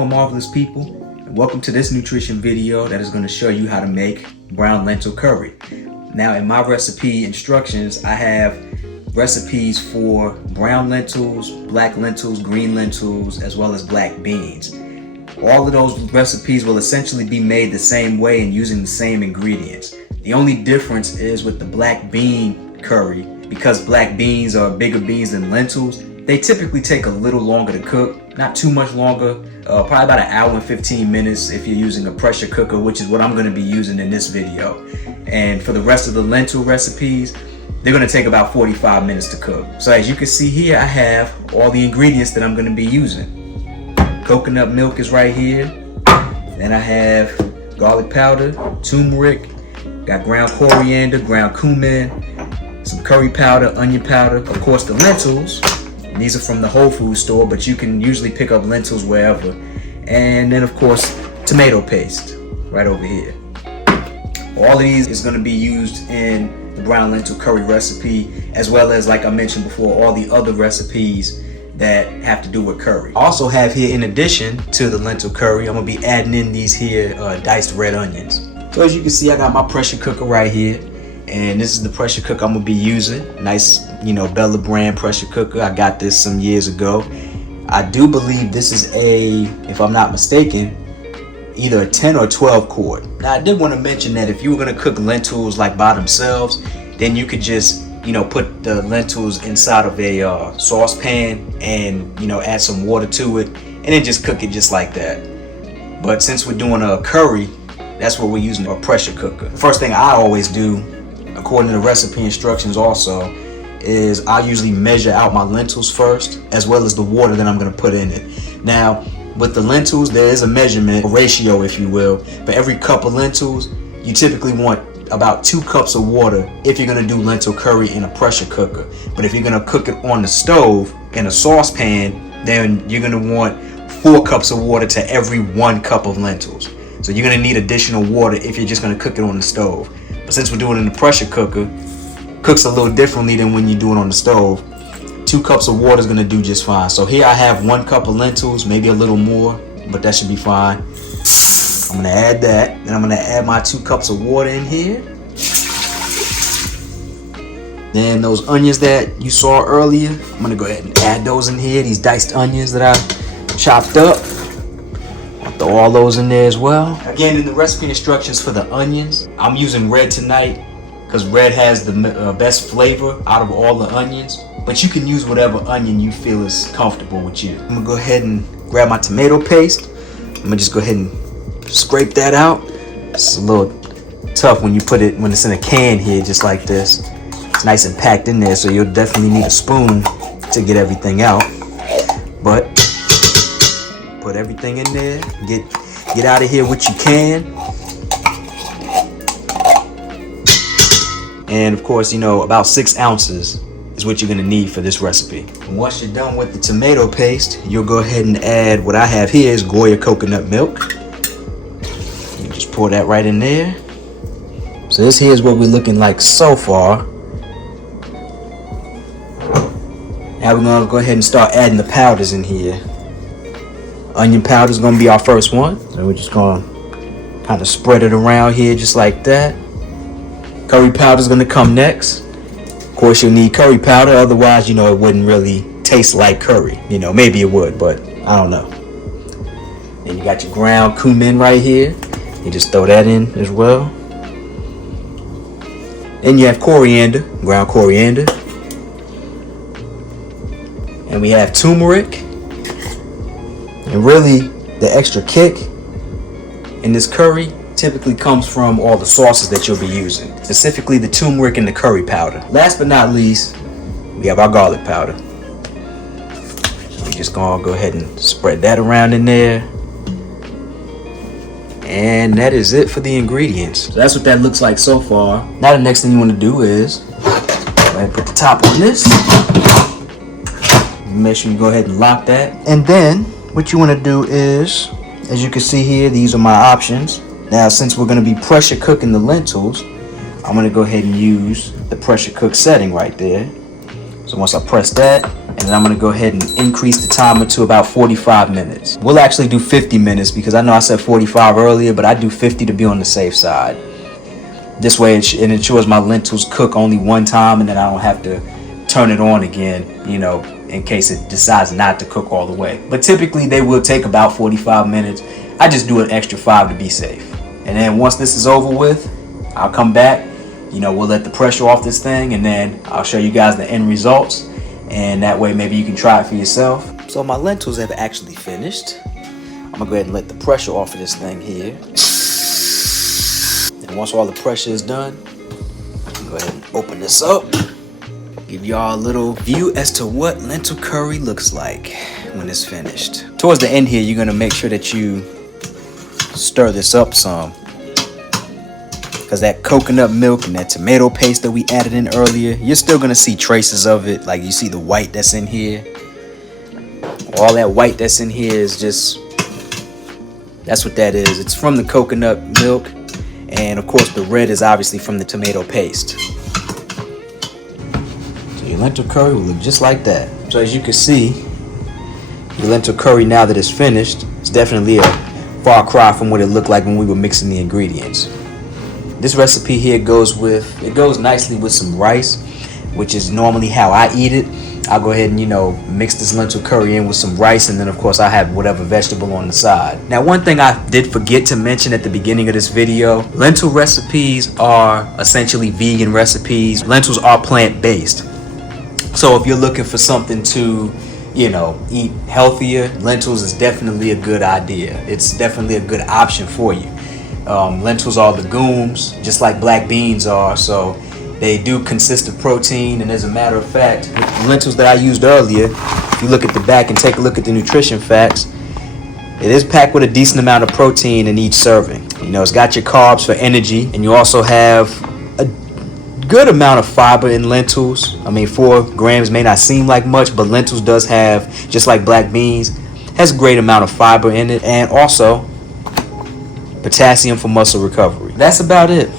Hello marvelous people, and welcome to this nutrition video that is going to show you how to make brown lentil curry. Now in my recipe instructions, I have recipes for brown lentils, black lentils, green lentils, as well as black beans. All of those recipes will essentially be made the same way and using the same ingredients. The only difference is with the black bean curry, because black beans are bigger beans than lentils, they typically take a little longer to cook, not too much longer, probably about an hour and 15 minutes if you're using a pressure cooker, which is what I'm going to be using in this video. And for the rest of the lentil recipes, they're going to take about 45 minutes to cook. So as you can see here, I have all the ingredients that I'm going to be using. Coconut milk is right here. Then I have garlic powder, turmeric, got ground coriander, ground cumin, some curry powder, onion powder, of course the lentils. These are from the Whole Foods store, but you can usually pick up lentils wherever. And then of course, tomato paste right over here. All of these is going to be used in the brown lentil curry recipe, as well as, like I mentioned before, all the other recipes that have to do with curry. I also have here, in addition to the lentil curry, I'm going to be adding in these here diced red onions. So as you can see, I got my pressure cooker right here. And this is the pressure cooker I'm gonna be using. Nice, Bella brand pressure cooker. I got this some years ago. I do believe this is if I'm not mistaken, either a 10 or 12 quart. Now I did want to mention that if you were gonna cook lentils like by themselves, then you could just, put the lentils inside of a saucepan and, add some water to it and then just cook it just like that. But since we're doing a curry, that's what we're using, a pressure cooker. The first thing I always do, according to the recipe instructions also, is I usually measure out my lentils first, as well as the water that I'm going to put in it. Now, with the lentils, there is a measurement, a ratio if you will. For every cup of lentils, you typically want about 2 cups of water if you're going to do lentil curry in a pressure cooker. But if you're going to cook it on the stove in a saucepan, then you're going to want 4 cups of water to every 1 cup of lentils. So you're going to need additional water if you're just going to cook it on the stove. But since we're doing it in the pressure cooker, cooks a little differently than when you do it on the stove. 2 cups of water is going to do just fine. So here I have 1 cup of lentils, maybe a little more, but that should be fine. I'm going to add that. Then I'm going to add my 2 cups of water in here. Then those onions that you saw earlier, I'm going to go ahead and add those in here. These diced onions that I chopped up. I'll throw all those in there as well. Again, in the recipe instructions for the onions, I'm using red tonight because red has the best flavor out of all the onions. But you can use whatever onion you feel is comfortable with you. I'm gonna go ahead and grab my tomato paste. I'm gonna just go ahead and scrape that out. It's a little tough when it's in a can here, just like this. It's nice and packed in there, so you'll definitely need a spoon to get everything out. But put everything in there. Get out of here what you can. And of course, about 6 ounces is what you're gonna need for this recipe. And once you're done with the tomato paste, you'll go ahead and add what I have here is Goya coconut milk. You just pour that right in there. So this here is what we're looking like so far. Now we're gonna go ahead and start adding the powders in here. Onion powder is gonna be our first one. So we're just gonna kind of spread it around here just like that. Curry powder is gonna come next. Of course, you'll need curry powder, otherwise, it wouldn't really taste like curry. Maybe it would, but I don't know. And you got your ground cumin right here. You just throw that in as well. Then you have coriander, ground coriander. And we have turmeric. And really, the extra kick in this curry typically comes from all the sauces that you'll be using, specifically the turmeric and the curry powder. Last but not least, we have our garlic powder. So we're just gonna go ahead and spread that around in there. And that is it for the ingredients. So that's what that looks like so far. Now the next thing you want to do is go ahead and put the top on this. Make sure you go ahead and lock that. And then what you want to do is, as you can see here, these are my options. Now, since we're going to be pressure cooking the lentils, I'm going to go ahead and use the pressure cook setting right there. So once I press that, And then I'm gonna go ahead and increase the timer to about 45 minutes. We'll actually do 50 minutes because I know I said 45 earlier, but I do 50 to be on the safe side. This way it ensures my lentils cook only one time, and then I don't have to turn it on again, you know, in case it decides not to cook all the way. But typically they will take about 45 minutes. I just do an extra 5 to be safe. And then once this is over with, I'll come back, you know, we'll let the pressure off this thing, and then I'll show you guys the end results. And that way maybe you can try it for yourself. So my lentils have actually finished. I'm gonna go ahead and let the pressure off of this thing here. And once all the pressure is done, go ahead and open this up. Give y'all a little view as to what lentil curry looks like when it's finished. Towards the end here, you're gonna make sure that you stir this up some, because that coconut milk and that tomato paste that we added in earlier, you're still gonna see traces of it. Like you see the white that's in here. All that white that's in here is just, that's what that is. It's from the coconut milk, and of course the red is obviously from the tomato paste. So your lentil curry will look just like that. So as you can see, your lentil curry, now that it's finished, it's definitely a far cry from what it looked like when we were mixing the ingredients. This recipe here goes nicely with some rice, which is normally how I eat it. I'll go ahead and, you know, mix this lentil curry in with some rice, and then of course I have whatever vegetable on the side. Now, one thing I did forget to mention at the beginning of this video, lentil recipes are essentially vegan recipes. Lentils are plant-based. So if you're looking for something to, you know, eat healthier, lentils is definitely a good idea. It's definitely a good option for you. Lentils are legumes, just like black beans are, so they do consist of protein. And as a matter of fact, the lentils that I used earlier, if you look at the back and take a look at the nutrition facts, it is packed with a decent amount of protein in each serving. You know, it's got your carbs for energy, and you also have a good amount of fiber in lentils. I mean, 4 grams may not seem like much, but lentils does have, just like black beans, has a great amount of fiber in it, and also potassium for muscle recovery. That's about it.